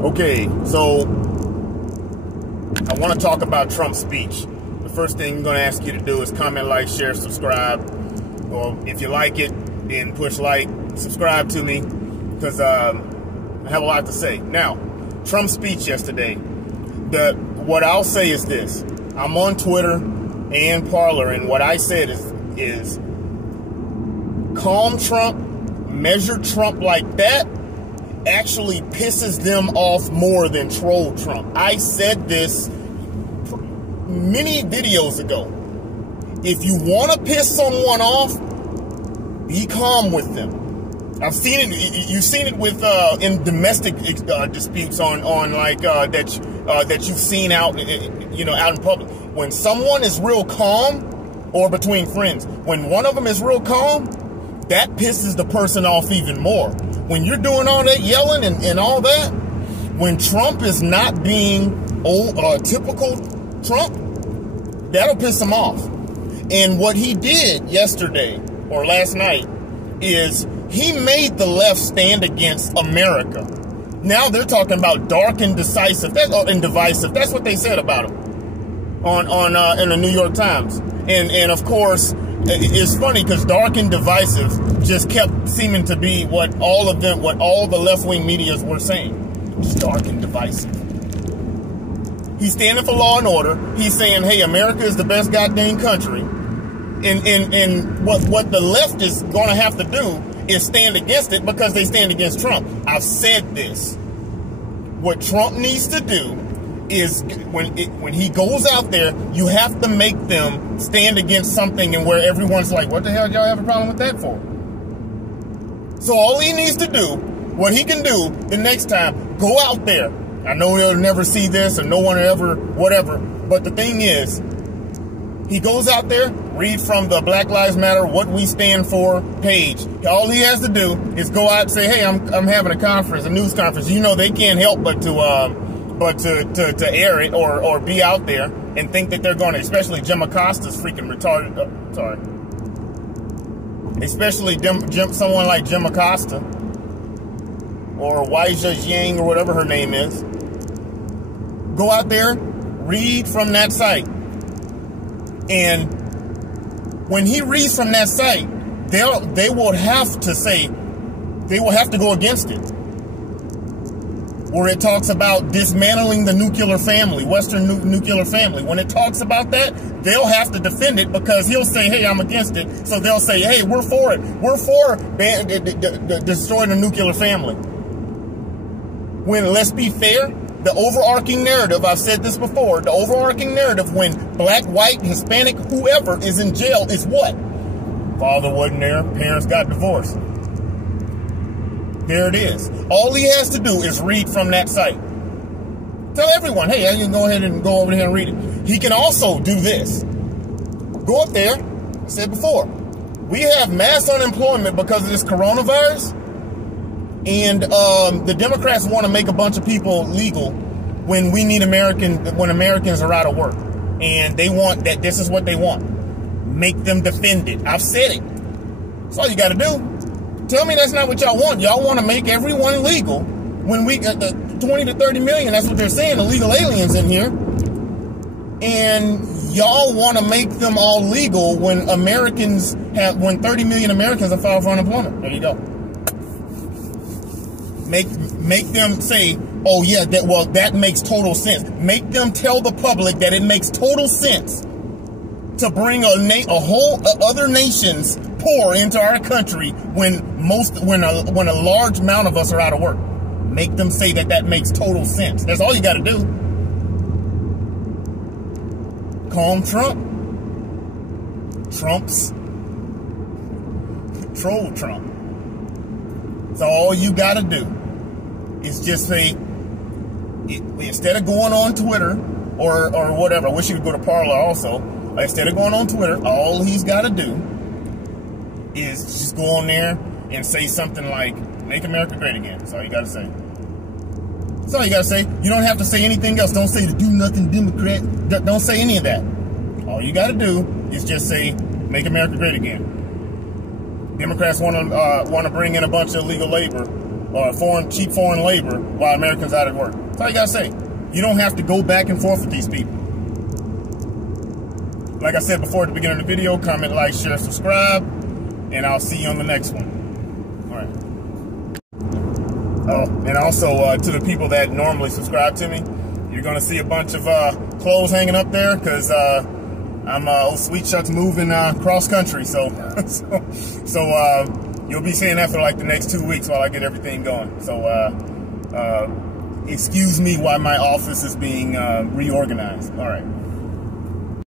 Okay, so I want to talk about Trump's speech. The first thing I'm going to ask you to do is comment, like, share, subscribe. Or if you like it, then push like, subscribe to me, because I have a lot to say. Now, Trump's speech yesterday. What I'll say is this. I'm on Twitter and Parler, and what I said is calm Trump, measure Trump like that, actually pisses them off more than troll Trump. I said this many videos ago. If you want to piss someone off, be calm with them. I've seen it. You've seen it with in domestic disputes on like that you've seen out out in public. When someone is real calm, or between friends, when one of them is real calm, that pisses the person off even more. When you're doing all that yelling and all that, when Trump is not being typical Trump, that'll piss him off. And what he did yesterday or last night is he made the left stand against America. Now they're talking about dark and decisive, and divisive. That's what they said about him in the New York Times. And of course, it's funny because dark and divisive just kept seeming to be what all the left-wing medias were saying. Just dark and divisive. He's standing for law and order. He's saying, hey, America is the best goddamn country. And what the left is going to have to do is stand against it because they stand against Trump. I've said this. What Trump needs to do is when he goes out there, you have to make them stand against something, and where everyone's like, what the hell y'all have a problem with that for? So all he needs to do, what he can do the next time, go out there. I know they'll never see this, or no one will ever, whatever, but the thing is, he goes out there, read from the Black Lives Matter, What We Stand For page. All he has to do is go out and say, hey, I'm having a conference, a news conference. You know, they can't help but to air it or be out there and think that they're going to, especially Jim Acosta's freaking retarded, especially someone like Jim Acosta or Weijia Jiang or whatever her name is. Go out there, read from that site. And when he reads from that site, they will have to go against it. Where it talks about dismantling the nuclear family, Western nuclear family. When it talks about that, they'll have to defend it because he'll say, hey, I'm against it. So they'll say, hey, we're for it. We're for destroying the nuclear family. When, let's be fair, the overarching narrative, I've said this before, the overarching narrative when black, white, Hispanic, whoever is in jail is what? Father wasn't there, parents got divorced. There it is. All he has to do is read from that site. Tell everyone, hey, you can go ahead and go over here and read it. He can also do this. Go up there, I said before, we have mass unemployment because of this coronavirus. And the Democrats want to make a bunch of people legal when when Americans are out of work. And they want that, this is what they want. Make them defend it. I've said it. That's all you got to do. Tell me that's not what y'all want. Y'all want to make everyone legal when we got the 20 to 30 million, that's what they're saying, illegal aliens in here. And y'all want to make them all legal when 30 million Americans have filed for unemployment. There you go. Make them say, oh yeah, that makes total sense. Make them tell the public that it makes total sense to bring other nations pour into our country when a large amount of us are out of work. Make them say that makes total sense. That's all you got to do. Calm Trump. Troll Trump. So all you got to do is just say, instead of going on Twitter or whatever, I wish you could go to Parler also. Instead of going on Twitter, all he's got to do is just go on there and say something like, make America great again. That's all you got to say. That's all you got to say. You don't have to say anything else. Don't say the do nothing Democrat. Don't say any of that. All you got to do is just say, make America great again. Democrats want to bring in a bunch of illegal labor or cheap foreign labor while Americans out at work. That's all you gotta say. You don't have to go back and forth with these people. Like I said before at the beginning of the video, comment, like, share, subscribe, and I'll see you on the next one. All right. Oh, and also to the people that normally subscribe to me, you're gonna see a bunch of clothes hanging up there because I'm old Sweet Chuck's moving cross country, so you'll be seeing that for like the next 2 weeks while I get everything going. So excuse me while my office is being reorganized. All right.